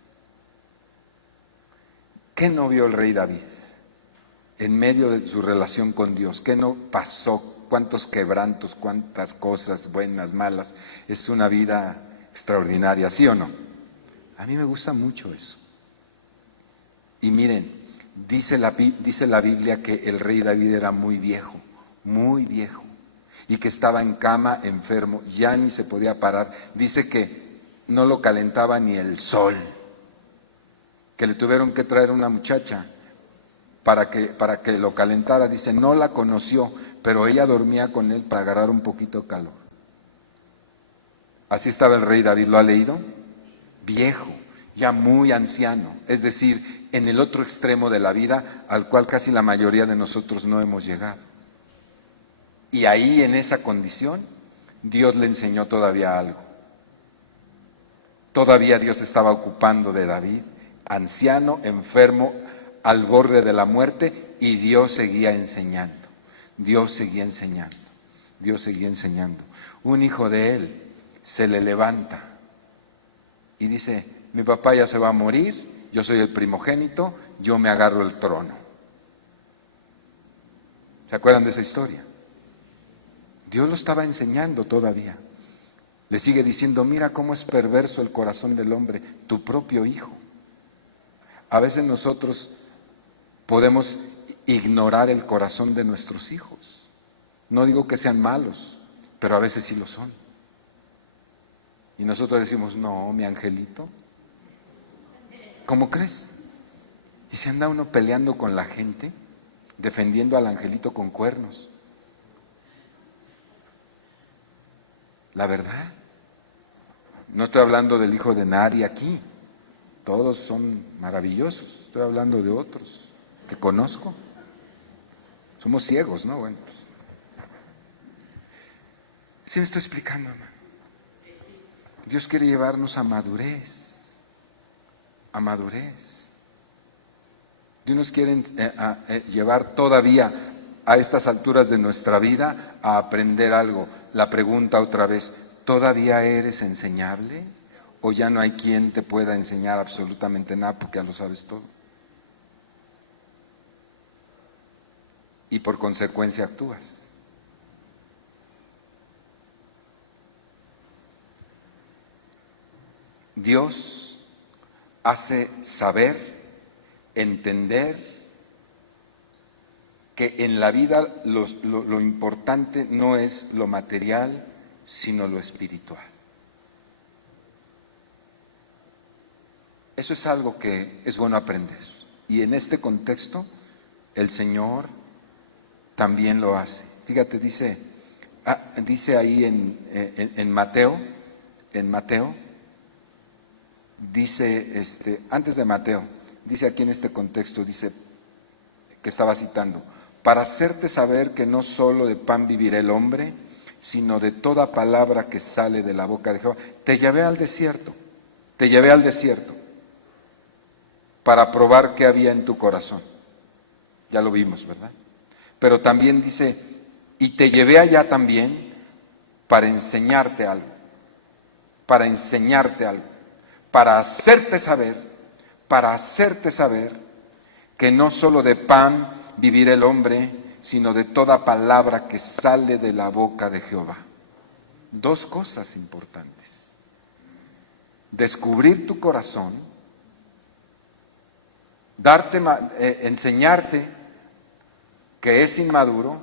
¿Qué no vio el rey David en medio de su relación con Dios? ¿Qué no pasó? ¿Cuántos quebrantos, cuántas cosas buenas, malas? Es una vida extraordinaria, ¿sí o no? A mí me gusta mucho eso. Y miren, dice la Biblia que el rey David era muy viejo, y que estaba en cama, enfermo, ya ni se podía parar. Dice que no lo calentaba ni el sol, que le tuvieron que traer una muchacha para que lo calentara. Dice, no la conoció, pero ella dormía con él para agarrar un poquito de calor. Así estaba el rey David, ¿lo ha leído? Viejo, ya muy anciano, es decir, en el otro extremo de la vida, al cual casi la mayoría de nosotros no hemos llegado. Y ahí, en esa condición, Dios le enseñó todavía algo. Todavía Dios estaba ocupando de David, anciano, enfermo, al borde de la muerte, y Dios seguía enseñando. Dios seguía enseñando. Dios seguía enseñando. Un hijo de él se le levanta y dice, mi papá ya se va a morir, yo soy el primogénito, yo me agarro el trono. ¿Se acuerdan de esa historia? Dios lo estaba enseñando todavía. Le sigue diciendo, mira cómo es perverso el corazón del hombre, tu propio hijo. A veces nosotros podemos ignorar el corazón de nuestros hijos. No digo que sean malos, pero a veces sí lo son. Y nosotros decimos, no, mi angelito, ¿cómo crees? Y se anda uno peleando con la gente, defendiendo al angelito con cuernos. La verdad, no estoy hablando del hijo de nadie aquí, todos son maravillosos, estoy hablando de otros que conozco. Somos ciegos, ¿no? Bueno, pues. ¿Sí me estoy explicando, hermano? Dios quiere llevarnos a madurez, a madurez. Dios nos quiere llevar todavía a estas alturas de nuestra vida a aprender algo. La pregunta otra vez, ¿todavía eres enseñable? ¿O ya no hay quien te pueda enseñar absolutamente nada porque ya lo sabes todo? Y por consecuencia actúas. Dios hace saber, entender que en la vida lo importante no es lo material, sino lo espiritual. Eso es algo que es bueno aprender. Y en este contexto, el Señor también lo hace. Fíjate, dice ahí en Mateo, dice, antes de Mateo, dice aquí en este contexto, dice, que estaba citando, para hacerte saber que no solo de pan vivirá el hombre, sino de toda palabra que sale de la boca de Jehová. Te llevé al desierto, para probar qué había en tu corazón. Ya lo vimos, ¿verdad? Pero también dice, y te llevé allá también para enseñarte algo, para hacerte saber que no solo de pan vivirá el hombre, sino de toda palabra que sale de la boca de Jehová. Dos cosas importantes: descubrir tu corazón, enseñarte que es inmaduro,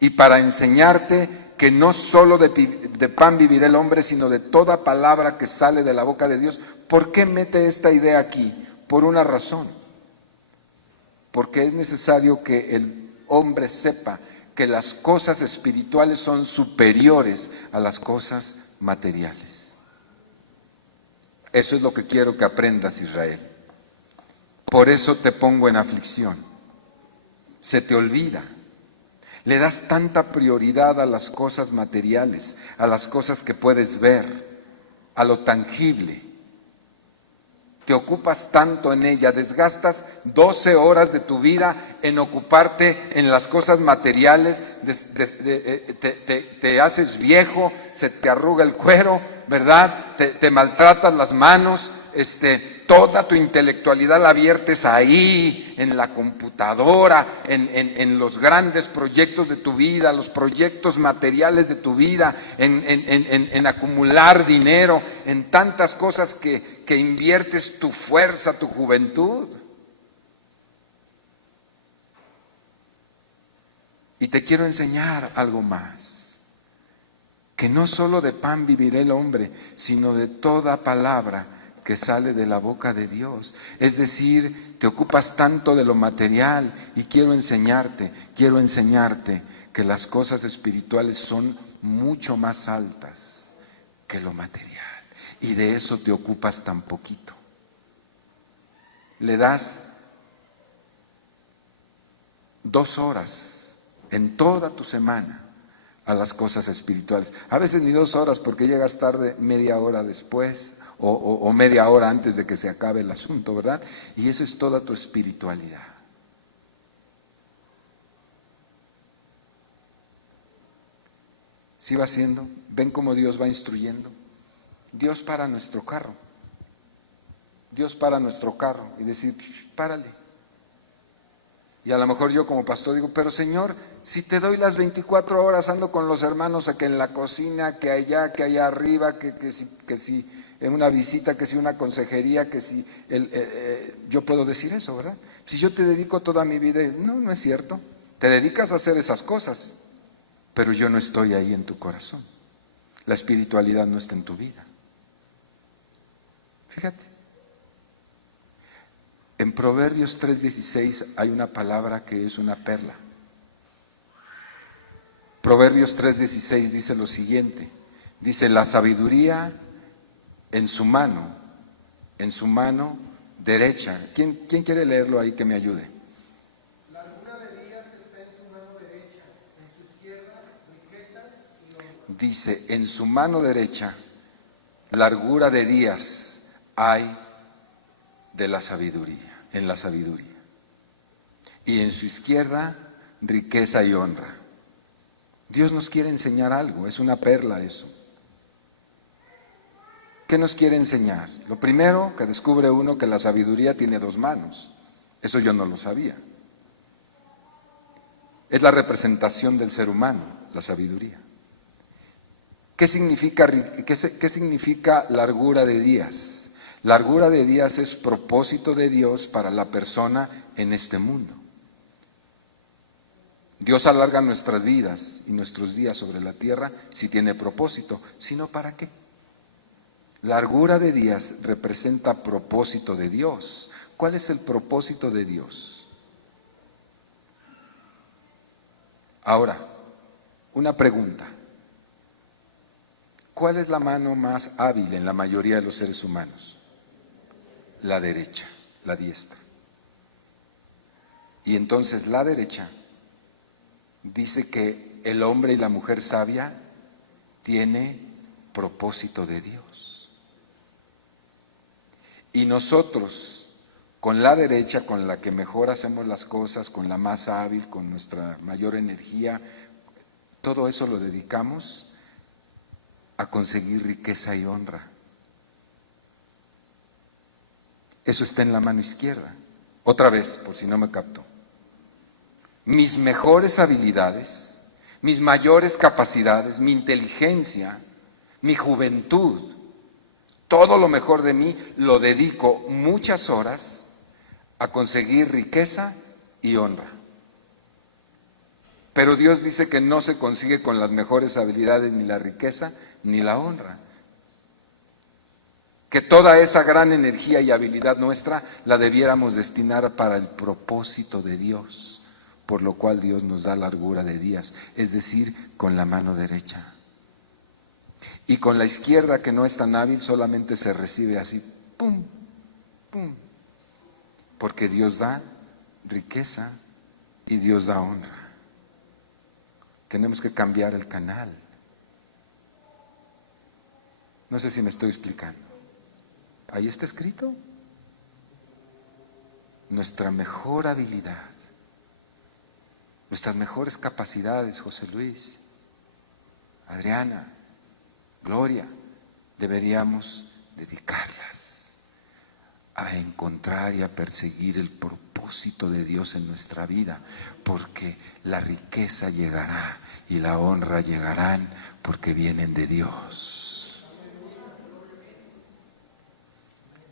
y para enseñarte que no solo de pan vivirá el hombre, sino de toda palabra que sale de la boca de Dios. ¿Por qué mete esta idea aquí? Por una razón. Porque es necesario que el hombre sepa que las cosas espirituales son superiores a las cosas materiales. Eso es lo que quiero que aprendas, Israel. Por eso te pongo en aflicción. Se te olvida. Le das tanta prioridad a las cosas materiales, a las cosas que puedes ver, a lo tangible. Te ocupas tanto en ella, desgastas 12 horas de tu vida en ocuparte en las cosas materiales, te haces viejo, se te arruga el cuero, ¿verdad? Te maltratas las manos, toda tu intelectualidad la viertes ahí, en la computadora, en los grandes proyectos de tu vida, los proyectos materiales de tu vida, en acumular dinero, en tantas cosas que inviertes tu fuerza, tu juventud. Y te quiero enseñar algo más, que no solo de pan vivirá el hombre, sino de toda palabra que sale de la boca de Dios. Es decir, te ocupas tanto de lo material y quiero enseñarte que las cosas espirituales son mucho más altas que lo material. Y de eso te ocupas tan poquito. Le das 2 horas en toda tu semana a las cosas espirituales. A veces ni 2 horas porque llegas tarde, media hora después o media hora antes de que se acabe el asunto, ¿verdad? Y eso es toda tu espiritualidad. ¿Sí va haciendo? ¿Ven cómo Dios va instruyendo? Dios para nuestro carro. Dios para nuestro carro y decir, párale. Y a lo mejor yo como pastor digo, pero Señor, si te doy las 24 horas ando con los hermanos que en la cocina, que allá arriba, que si en una visita, que si una consejería, que si yo puedo decir eso, ¿verdad? Si yo te dedico toda mi vida, no es cierto. Te dedicas a hacer esas cosas, pero yo no estoy ahí en tu corazón. La espiritualidad no está en tu vida. Fíjate. En Proverbios 3:16 hay una palabra que es una perla. Proverbios 3:16 dice lo siguiente, dice, la sabiduría en su mano derecha. ¿Quién quiere leerlo ahí que me ayude? La largura de días está en su mano derecha, en su izquierda riquezas y honra. Dice, en su mano derecha, largura de días hay de la sabiduría, en la sabiduría. Y en su izquierda, riqueza y honra. Dios nos quiere enseñar algo, es una perla eso. ¿Qué nos quiere enseñar? Lo primero, que descubre uno que la sabiduría tiene 2 manos. Eso yo no lo sabía. Es la representación del ser humano, la sabiduría. ¿Qué significa largura de días? Largura de días es propósito de Dios para la persona en este mundo. Dios alarga nuestras vidas y nuestros días sobre la tierra si tiene propósito, si no, ¿para qué? Largura de días representa propósito de Dios. ¿Cuál es el propósito de Dios? Ahora, una pregunta. ¿Cuál es la mano más hábil en la mayoría de los seres humanos? La derecha, la diestra. Y entonces la derecha dice que el hombre y la mujer sabia tiene propósito de Dios. Y nosotros, con la derecha, con la que mejor hacemos las cosas, con la más hábil, con nuestra mayor energía, todo eso lo dedicamos a conseguir riqueza y honra. Eso está en la mano izquierda. Otra vez, por si no me captó. Mis mejores habilidades, mis mayores capacidades, mi inteligencia, mi juventud, todo lo mejor de mí lo dedico muchas horas a conseguir riqueza y honra. Pero Dios dice que no se consigue con las mejores habilidades ni la riqueza ni la honra. Que toda esa gran energía y habilidad nuestra la debiéramos destinar para el propósito de Dios, por lo cual Dios nos da largura de días, es decir, con la mano derecha. Y con la izquierda, que no es tan hábil, solamente se recibe así, pum, pum, porque Dios da riqueza y Dios da honra. Tenemos que cambiar el canal. No sé si me estoy explicando. Ahí está escrito. Nuestra mejor habilidad, nuestras mejores capacidades, José Luis, Adriana, Gloria, deberíamos dedicarlas a encontrar y a perseguir el propósito de Dios en nuestra vida, porque la riqueza llegará y la honra llegarán porque vienen de Dios.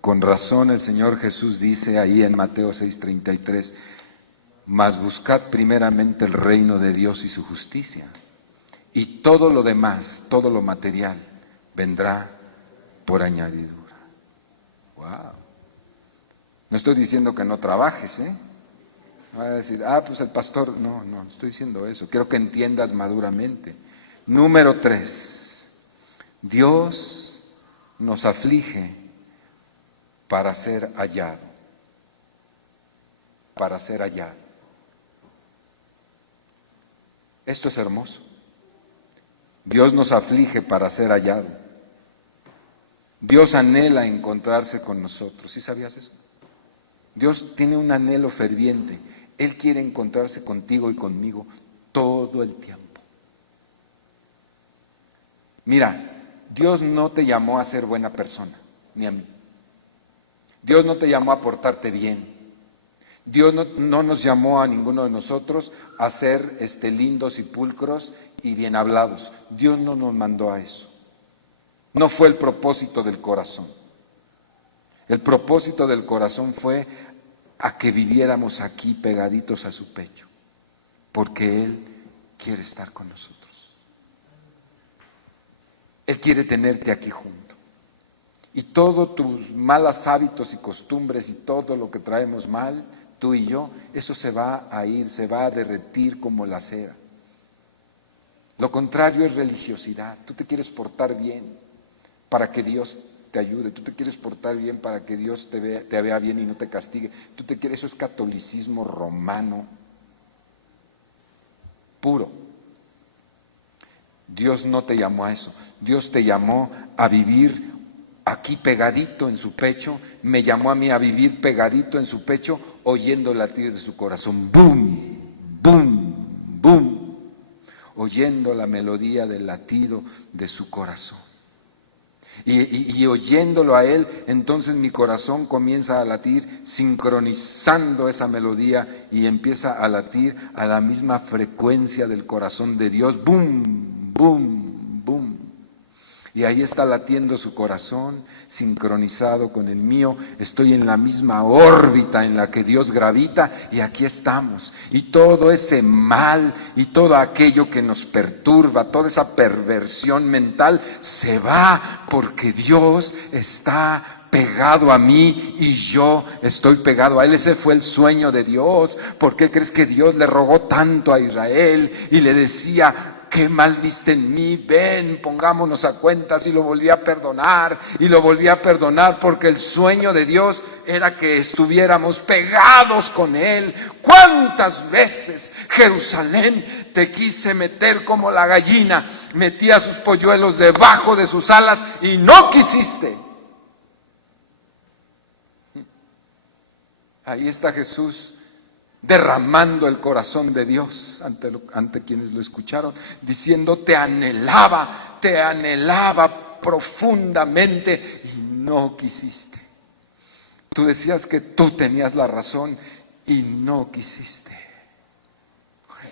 Con razón el Señor Jesús dice ahí en Mateo 6:33, mas buscad primeramente el reino de Dios y su justicia, y todo lo demás, todo lo material, vendrá por añadidura. Wow. No estoy diciendo que no trabajes, ¿eh? No voy a decir, pues el pastor, no estoy diciendo eso. Quiero que entiendas maduramente. Número 3, Dios nos aflige para ser hallado. Para ser hallado. Esto es hermoso. Dios nos aflige para ser hallado. Dios anhela encontrarse con nosotros. ¿Sí sabías eso? Dios tiene un anhelo ferviente. Él quiere encontrarse contigo y conmigo todo el tiempo. Mira, Dios no te llamó a ser buena persona, ni a mí. Dios no te llamó a portarte bien. Dios no nos llamó a ninguno de nosotros a ser lindos y pulcros y bien hablados. Dios no nos mandó a eso. No fue el propósito del corazón. El propósito del corazón fue a que viviéramos aquí pegaditos a su pecho, porque Él quiere estar con nosotros. Él quiere tenerte aquí junto. Y todos tus malos hábitos y costumbres y todo lo que traemos mal, tú y yo, eso se va a ir, se va a derretir como la cera. Lo contrario es religiosidad. Tú te quieres portar bien para que Dios te ayude. Tú te quieres portar bien para que Dios te vea bien y no te castigue. Eso es catolicismo romano puro. Dios no te llamó a eso. Dios te llamó a vivir aquí pegadito en su pecho. Me llamó a mí a vivir pegadito en su pecho, oyendo latir de su corazón. ¡Bum! ¡Bum! ¡Bum! Oyendo la melodía del latido de su corazón. Y oyéndolo a Él, entonces mi corazón comienza a latir, sincronizando esa melodía y empieza a latir a la misma frecuencia del corazón de Dios. ¡Bum! ¡Bum! ¡Bum! Y ahí está latiendo su corazón, sincronizado con el mío. Estoy en la misma órbita en la que Dios gravita y aquí estamos. Y todo ese mal y todo aquello que nos perturba, toda esa perversión mental se va porque Dios está pegado a mí y yo estoy pegado a Él. Ese fue el sueño de Dios. ¿Por qué crees que Dios le rogó tanto a Israel y le decía: qué mal viste en mí, ven, pongámonos a cuentas? Y lo volví a perdonar, y lo volví a perdonar, porque el sueño de Dios era que estuviéramos pegados con Él. ¿Cuántas veces, Jerusalén, te quise meter como la gallina, metía sus polluelos debajo de sus alas y no quisiste? Ahí está Jesús derramando el corazón de Dios ante quienes lo escucharon, diciendo: te anhelaba profundamente y no quisiste. Tú decías que tú tenías la razón y no quisiste.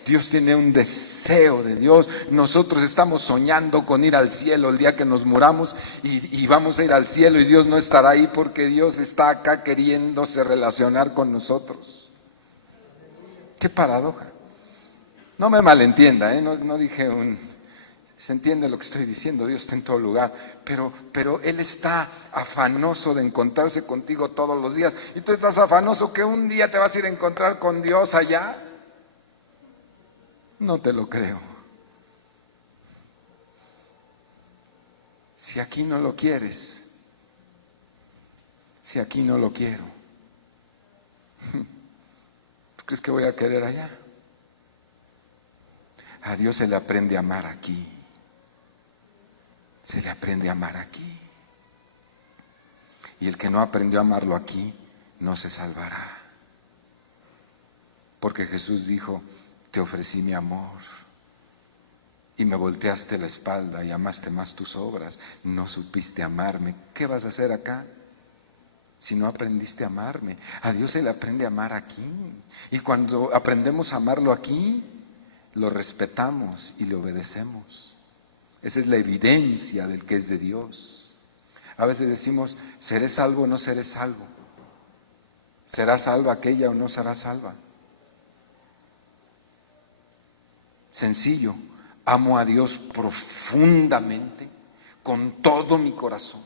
Dios tiene un deseo de Dios. Nosotros estamos soñando con ir al cielo el día que nos muramos y vamos a ir al cielo y Dios no estará ahí porque Dios está acá queriéndose relacionar con nosotros. Qué paradoja. No me malentienda, no dije se entiende lo que estoy diciendo, Dios está en todo lugar, pero Él está afanoso de encontrarse contigo todos los días. Y tú estás afanoso que un día te vas a ir a encontrar con Dios allá. No te lo creo. Si aquí no lo quieres, si aquí no lo quiero, ¿tú crees que voy a querer allá? A Dios se le aprende a amar aquí. Se le aprende a amar aquí. Y el que no aprendió a amarlo aquí, no se salvará. Porque Jesús dijo, te ofrecí mi amor y me volteaste la espalda y amaste más tus obras, no supiste amarme. ¿Qué vas a hacer acá si no aprendiste a amarme? A Dios se le aprende a amar aquí. Y cuando aprendemos a amarlo aquí, lo respetamos y le obedecemos. Esa es la evidencia del que es de Dios. A veces decimos, ¿seré salvo o no seré salvo? ¿Será salva aquella o no será salva? Sencillo, amo a Dios profundamente, con todo mi corazón.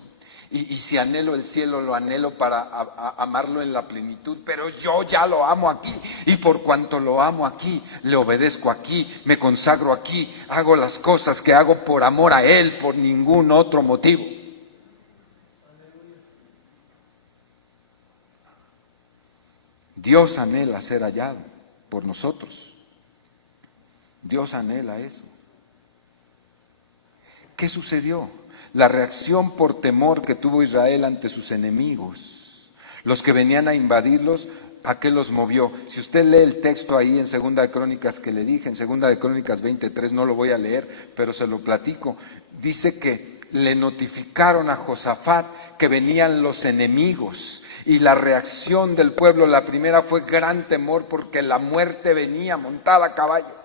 Y si anhelo el cielo, lo anhelo para amarlo en la plenitud, pero yo ya lo amo aquí, y por cuanto lo amo aquí, le obedezco aquí, me consagro aquí, hago las cosas que hago por amor a Él, por ningún otro motivo. Dios anhela ser hallado por nosotros. Dios anhela eso. ¿Qué sucedió? La reacción por temor que tuvo Israel ante sus enemigos, los que venían a invadirlos, ¿a qué los movió? Si usted lee el texto ahí en Segunda de Crónicas que le dije, en Segunda de Crónicas 23, no lo voy a leer, pero se lo platico, dice que le notificaron a Josafat que venían los enemigos, y la reacción del pueblo, la primera fue gran temor porque la muerte venía montada a caballo.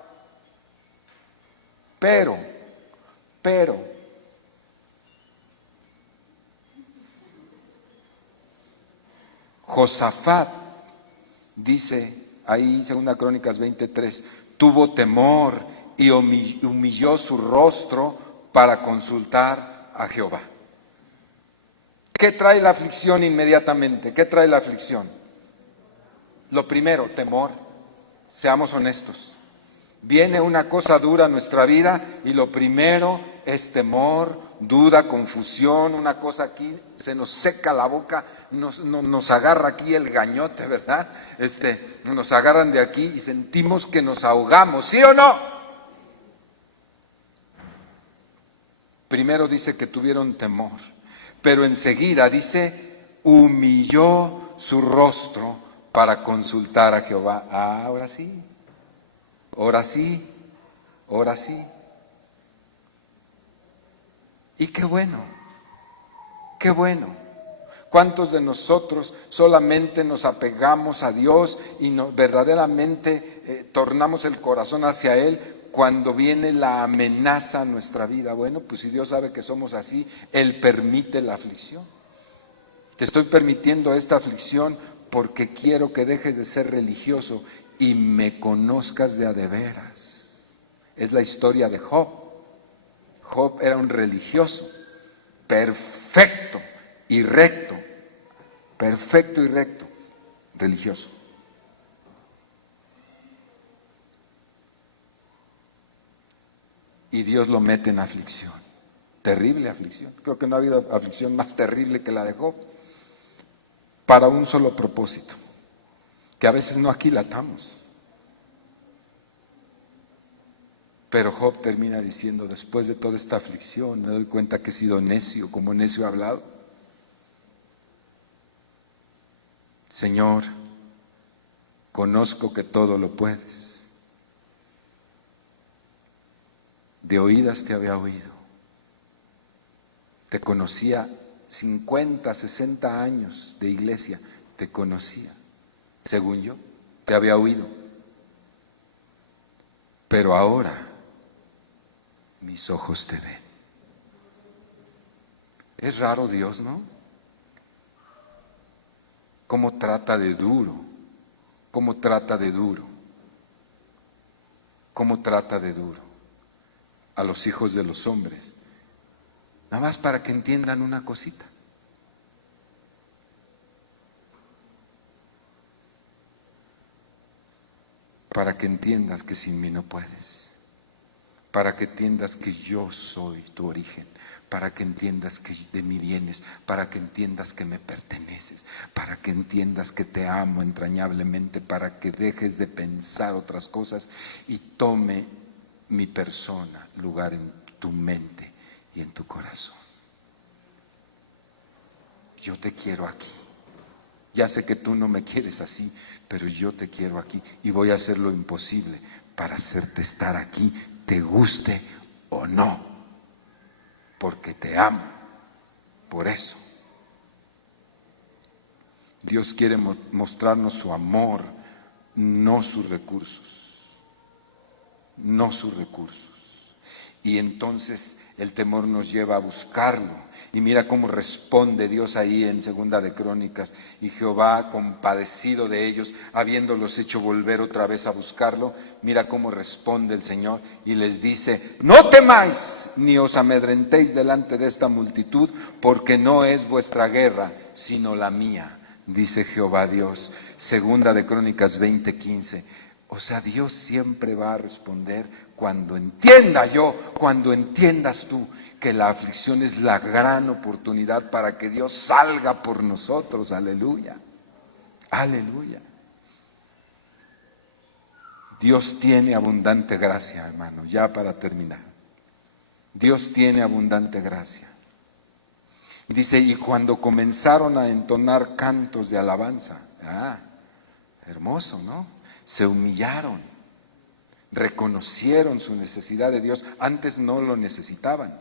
Pero, Josafat, dice ahí, 2 Crónicas 23, tuvo temor y humilló su rostro para consultar a Jehová. ¿Qué trae la aflicción inmediatamente? ¿Qué trae la aflicción? Lo primero, temor. Seamos honestos. Viene una cosa dura a nuestra vida y lo primero es temor, duda, confusión, una cosa aquí, se nos seca la boca, nos agarra aquí el gañote, ¿verdad? Nos agarran de aquí y sentimos que nos ahogamos, ¿sí o no? Primero dice que tuvieron temor, pero enseguida dice, humilló su rostro para consultar a Jehová. Ah, ahora sí. Ahora sí, ahora sí. Y qué bueno, qué bueno. ¿Cuántos de nosotros solamente nos apegamos a Dios y verdaderamente tornamos el corazón hacia Él cuando viene la amenaza a nuestra vida? Bueno, pues si Dios sabe que somos así, Él permite la aflicción. Te estoy permitiendo esta aflicción porque quiero que dejes de ser religioso y me conozcas de a de veras. Es la historia de Job. Job era un religioso, perfecto y recto, religioso. Y Dios lo mete en aflicción, terrible aflicción. Creo que no ha habido aflicción más terrible que la de Job, para un solo propósito, que a veces no aquilatamos. Pero Job termina diciendo, después de toda esta aflicción, me doy cuenta que he sido necio, como necio he hablado. Señor, conozco que todo lo puedes. De oídas te había oído. Te conocía 50, 60 años de iglesia, te conocía, según yo, te había oído. Pero ahora mis ojos te ven. Es raro Dios, ¿no? Cómo trata de duro, cómo trata de duro, cómo trata de duro a los hijos de los hombres. Nada más para que entiendan una cosita. Para que entiendas que sin mí no puedes. Para que entiendas que yo soy tu origen. Para que entiendas que de mí vienes. Para que entiendas que me perteneces. Para que entiendas que te amo entrañablemente. Para que dejes de pensar otras cosas y tome mi persona lugar en tu mente y en tu corazón. Yo te quiero aquí. Ya sé que tú no me quieres así, pero yo te quiero aquí y voy a hacer lo imposible para hacerte estar aquí, te guste o no, porque te amo. Por eso Dios quiere mostrarnos su amor, no sus recursos, no sus recursos. Y entonces el temor nos lleva a buscarlo. Y mira cómo responde Dios ahí en Segunda de Crónicas. Y Jehová, compadecido de ellos, habiéndolos hecho volver otra vez a buscarlo, mira cómo responde el Señor y les dice: no temáis ni os amedrentéis delante de esta multitud, porque no es vuestra guerra, sino la mía, dice Jehová Dios. Segunda de Crónicas 20:15. O sea, Dios siempre va a responder cuando entienda yo, cuando entiendas tú que la aflicción es la gran oportunidad para que Dios salga por nosotros. Aleluya, aleluya. Dios tiene abundante gracia, hermano, ya para terminar. Dios tiene abundante gracia. Dice, y cuando comenzaron a entonar cantos de alabanza, hermoso, ¿no? Se humillaron, reconocieron su necesidad de Dios. Antes no lo necesitaban,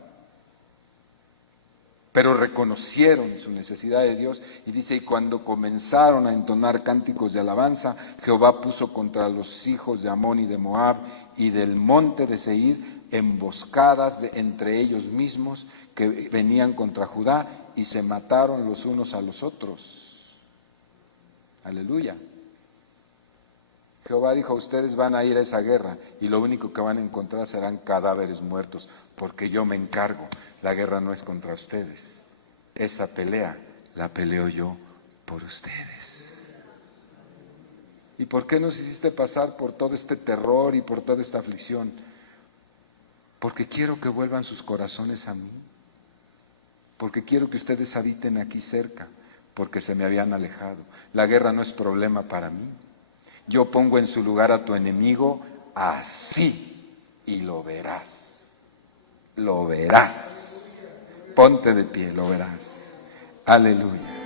pero reconocieron su necesidad de Dios. Y dice, y cuando comenzaron a entonar cánticos de alabanza, Jehová puso contra los hijos de Amón y de Moab y del monte de Seir emboscadas entre ellos mismos que venían contra Judá, y se mataron los unos a los otros. Aleluya. Jehová dijo, ustedes van a ir a esa guerra y lo único que van a encontrar serán cadáveres muertos, porque yo me encargo. La guerra no es contra ustedes. Esa pelea la peleo yo por ustedes. ¿Y por qué nos hiciste pasar por todo este terror y por toda esta aflicción? Porque quiero que vuelvan sus corazones a mí. Porque quiero que ustedes habiten aquí cerca, porque se me habían alejado. La guerra no es problema para mí. Yo pongo en su lugar a tu enemigo así, y lo verás. Lo verás. Ponte de pie, lo verás. Aleluya.